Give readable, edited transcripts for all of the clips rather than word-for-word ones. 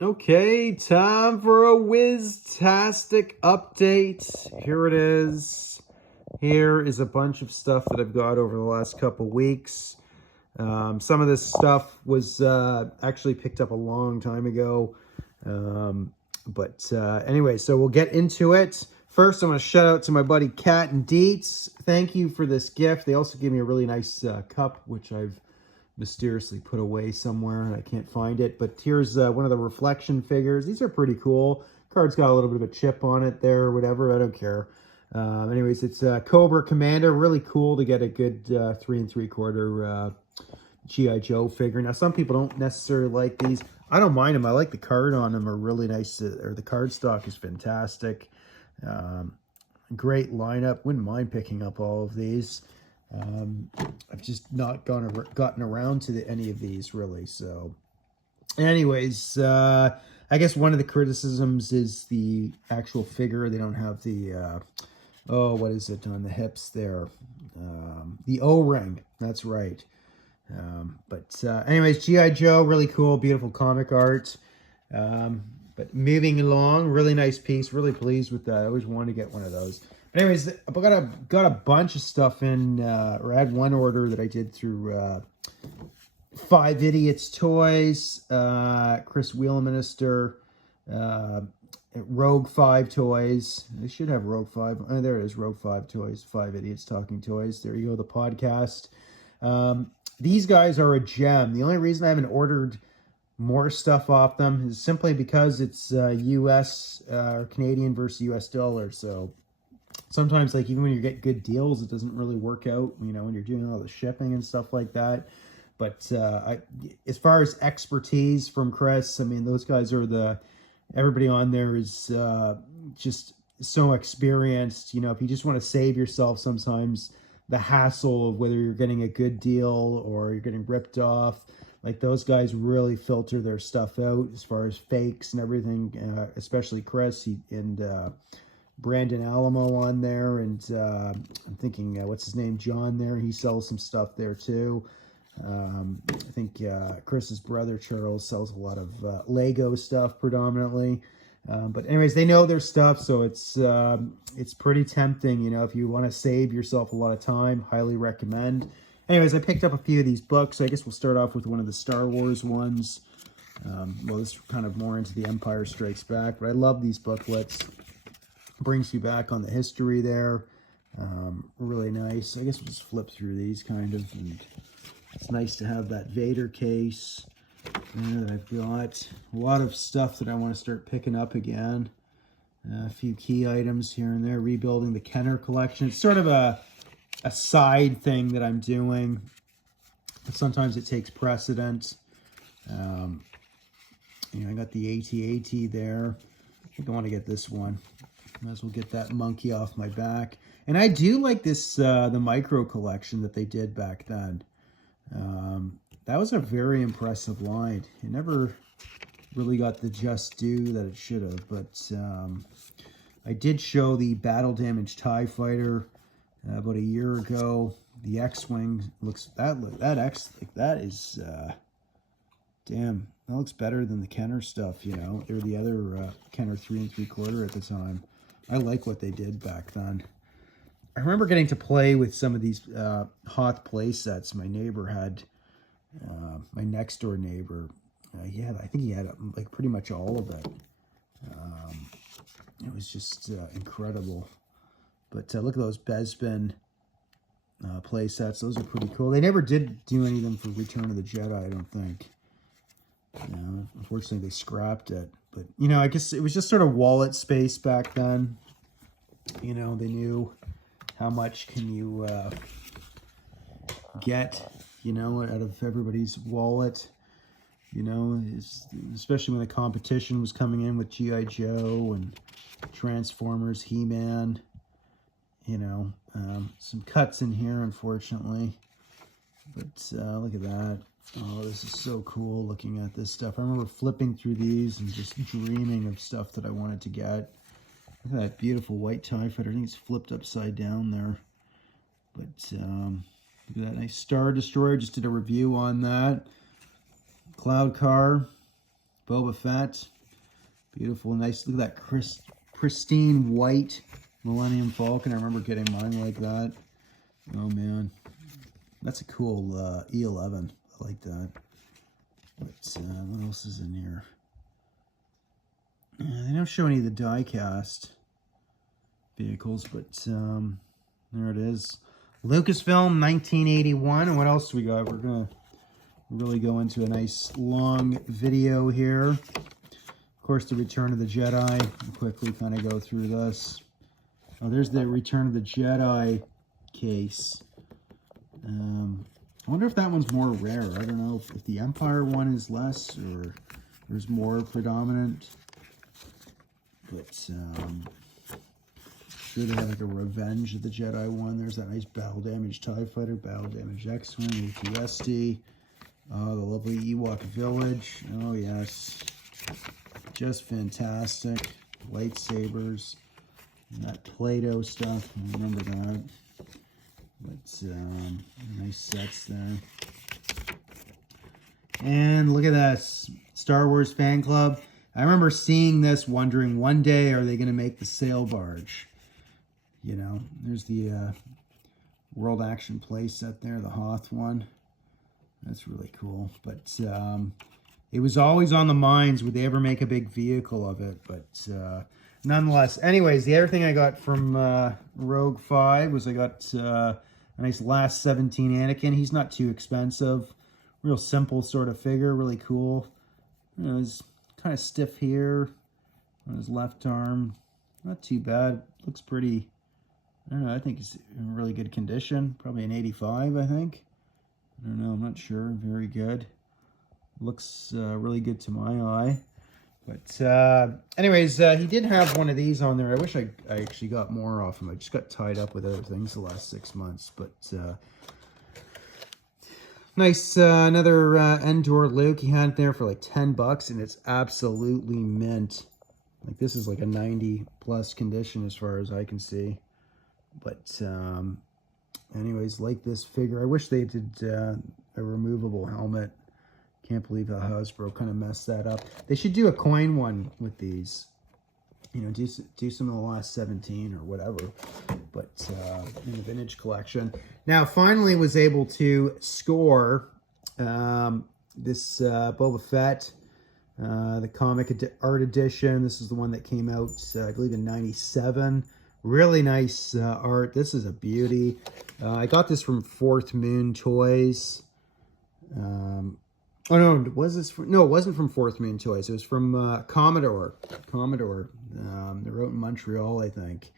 Okay, time for a whiz-tastic update. Here it is. Here is a bunch of stuff that I've got over the last couple weeks. Some of this stuff was actually picked up a long time ago. Anyway, so we'll get into it. First, I'm going to shout out to my buddy Kat and Dietz. Thank you for this gift. They also gave me a really nice cup, which I've mysteriously put away somewhere and I can't find it. But here's one of the reflection figures. These are pretty cool. Card's got a little bit of a chip on it there or whatever. I don't care. Anyways, it's Cobra Commander. Really cool to get a good 3 3/4 G.I. Joe figure. Now, some people don't necessarily like these. I don't mind them. I like the card on them. Are really nice. Or the card stock is fantastic. Great lineup. Wouldn't mind picking up all of these. I've just not gotten around to any of these really. So anyways, I guess one of the criticisms is the actual figure. They don't have the what is it on the hips there? The O-ring. That's right. Anyways, G.I. Joe, really cool, beautiful comic art. But moving along, really nice piece. Really pleased with that. I always wanted to get one of those. But anyways, I got a bunch of stuff in, or I had one order that I did through 5 Idiots Toys, Chris Wheelminister, Rogue 5 Toys. They should have Rogue 5. Oh, there it is, Rogue 5 Toys, 5 Idiots Talking Toys. There you go, the podcast. These guys are a gem. The only reason I haven't ordered more stuff off them is simply because it's U.S. or Canadian versus U.S. dollar. So sometimes, like, even when you get good deals, it doesn't really work out, you know, when you're doing all the shipping and stuff like that. But as far as expertise from Chris, I mean, those guys are everybody on there is just so experienced. You know, if you just want to save yourself sometimes the hassle of whether you're getting a good deal or you're getting ripped off, like, those guys really filter their stuff out as far as fakes and everything, especially Chris and Brandon Alamo on there. And I'm thinking, what's his name? John there. He sells some stuff there too. I think Chris's brother Charles sells a lot of Lego stuff predominantly. But anyways, they know their stuff, so it's pretty tempting, you know, if you want to save yourself a lot of time. Highly recommend. Anyways, I picked up a few of these books. So I guess we'll start off with one of the Star Wars ones. Well, this is kind of more into the Empire Strikes Back, but I love these booklets. Brings you back on the history there. Really nice. I guess we'll just flip through these kind of, and it's nice to have that Vader case that I've got. A lot of stuff that I want to start picking up again. A few key items here and there. Rebuilding the Kenner collection. It's sort of a side thing that I'm doing. But sometimes it takes precedence. You know, I got the AT-AT there. I think I want to get this one. Might as well get that monkey off my back. And I do like this, the micro collection that they did back then. That was a very impressive line. It never really got the just due that it should have. But I did show the battle damaged TIE fighter about a year ago. The X-wing looks that is damn. That looks better than the Kenner stuff, you know. They're the other Kenner 3 3/4 at the time. I like what they did back then. I remember getting to play with some of these Hoth play sets. My neighbor had, my next door neighbor, I think he had like pretty much all of it. It was just incredible. But look at those Bespin play sets. Those are pretty cool. They never did do any of them for Return of the Jedi, I don't think. Unfortunately, they scrapped it. But, you know, I guess it was just sort of wallet space back then. You know, they knew how much can you get, you know, out of everybody's wallet. You know, especially when the competition was coming in with G.I. Joe and Transformers, He-Man. You know, some cuts in here, unfortunately. But look at that. Oh, this is so cool looking at this stuff. I remember flipping through these and just dreaming of stuff that I wanted to get. Look at that beautiful white TIE fighter. I think it's flipped upside down there. But look at that nice Star Destroyer. Just did a review on that. Cloud Car. Boba Fett. Beautiful, nice. Look at that pristine white Millennium Falcon. I remember getting mine like that. Oh, man. That's a cool E11. I like that. But what else is in here? They don't show any of the die-cast vehicles, but there it is. Lucasfilm, 1981. And what else do we got? We're going to really go into a nice long video here. Of course, the Return of the Jedi. I'll quickly kind of go through this. Oh, there's the Return of the Jedi case. I wonder if that one's more rare. I don't know if the Empire one is less or there's more predominant. But sure they have like a Revenge of the Jedi one. There's that nice battle damage TIE Fighter, battle damage X-Wing, AT-ST. Oh, the lovely Ewok Village. Oh, yes. Just fantastic. Lightsabers. And that Play-Doh stuff. I remember that. But nice sets there. And look at this. Star Wars Fan Club. I remember seeing this, wondering one day, are they going to make the sail barge? You know, there's the World Action play set there, the Hoth one. That's really cool. But it was always on the minds, would they ever make a big vehicle of it? But nonetheless, anyways, the other thing I got from Rogue 5 was I got a nice Last 17 Anakin. He's not too expensive. Real simple sort of figure, really cool. You know, he's kind of stiff here on his left arm. Not too bad. Looks pretty, I don't know, I think he's in really good condition. Probably an 85, I think. I don't know, I'm not sure. Very good. Looks really good to my eye. But anyways, he did have one of these on there. I wish I actually got more off him. I just got tied up with other things the last 6 months. But nice, another Endor Luke. He had it there for like $10, and it's absolutely mint. Like, this is like a 90 plus condition as far as I can see. But anyways, like this figure. I wish they did a removable helmet. Can't believe how Hasbro kind of messed that up. They should do a coin one with these. You know, do some of the Last 17 or whatever. But in the vintage collection. Now, finally was able to score this Boba Fett, the comic art edition. This is the one that came out, I believe, in '97. Really nice art. This is a beauty. I got this from Fourth Moon Toys. Oh, no, was this from, no, it wasn't from Fourth Moon Toys. It was from Commodore. Commodore. They're out in Montreal, I think.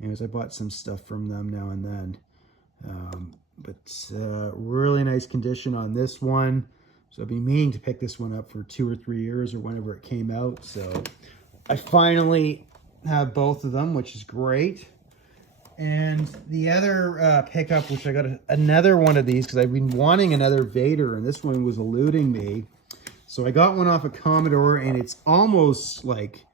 Anyways, I bought some stuff from them now and then. But really nice condition on this one. So I've been meaning to pick this one up for 2 or 3 years or whenever it came out. So I finally have both of them, which is great. And the other pickup, which I got another one of these because I've been wanting another Vader, and this one was eluding me. So I got one off of Commodore, and it's almost like,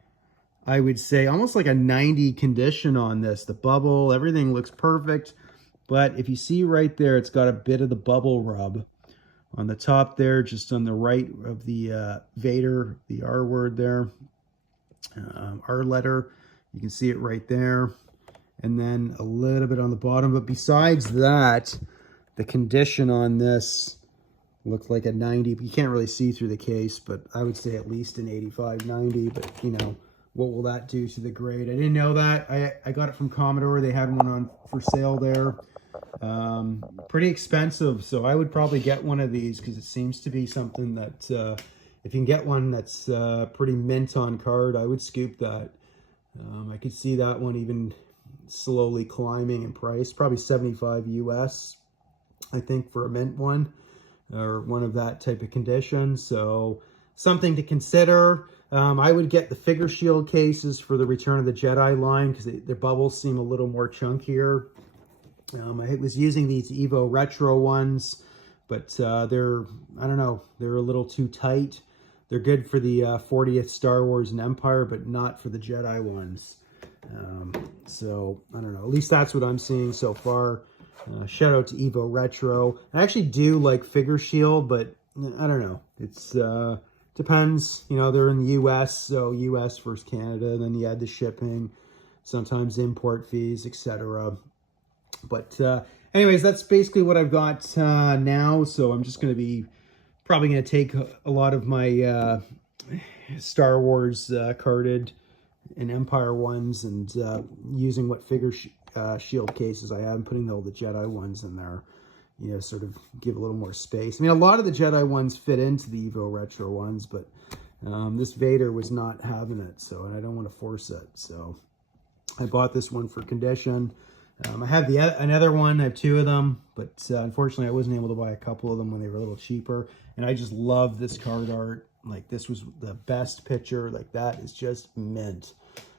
I would say, almost like a 90 condition on this. The bubble, everything looks perfect. But if you see right there, it's got a bit of the bubble rub on the top there, just on the right of the Vader, the R word there, R letter. You can see it right there. And then a little bit on the bottom. But besides that, the condition on this looks like a 90. You can't really see through the case, but I would say at least an 85, 90. But, you know, what will that do to the grade? I didn't know that. I got it from Commodore. They had one on for sale there. Pretty expensive. So I would probably get one of these because it seems to be something that if you can get one that's pretty mint on card, I would scoop that. I could see that one even slowly climbing in price, probably 75 US, I think, for a mint one or one of that type of condition. So something to consider. I would get the figure shield cases for the Return of the Jedi line because their bubbles seem a little more chunkier. I was using these Evo Retro ones, but they're, I don't know, they're a little too tight. They're good for the 40th Star Wars and Empire, but not for the Jedi ones. So, I don't know. At least that's what I'm seeing so far. Shout out to Evo Retro. I actually do like Figure Shield, but I don't know. It's Depends, you know, they're in the US, so US versus Canada, then you add the shipping, sometimes import fees, etc. But anyways, that's basically what I've got now. So I'm just going to be probably going to take a lot of my Star Wars carded and Empire ones and using what figure shield cases I have and putting all the Jedi ones in there. You know, sort of give a little more space. I mean, a lot of the Jedi ones fit into the Evo Retro ones, but this Vader was not having it, so, and I don't want to force it. So I bought this one for condition. I have another one. I have two of them, but unfortunately I wasn't able to buy a couple of them when they were a little cheaper. And I just love this card art. Like, this was the best picture. Like, that is just mint.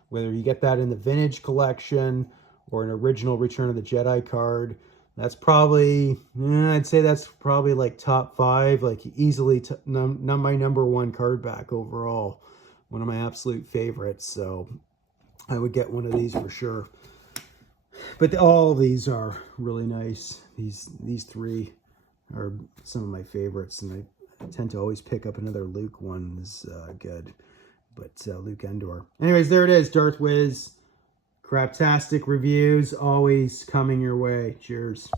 Whether you get that in the vintage collection or an original Return of the Jedi card, that's probably, I'd say that's probably like top 5, like easily my number 1 card back overall. One of my absolute favorites. So I would get one of these for sure. But all of these are really nice. These 3 are some of my favorites, and I tend to always pick up another Luke one. Is good, but Luke Endor. Anyways, there it is, Darth Wiz. Craptastic reviews always coming your way. Cheers.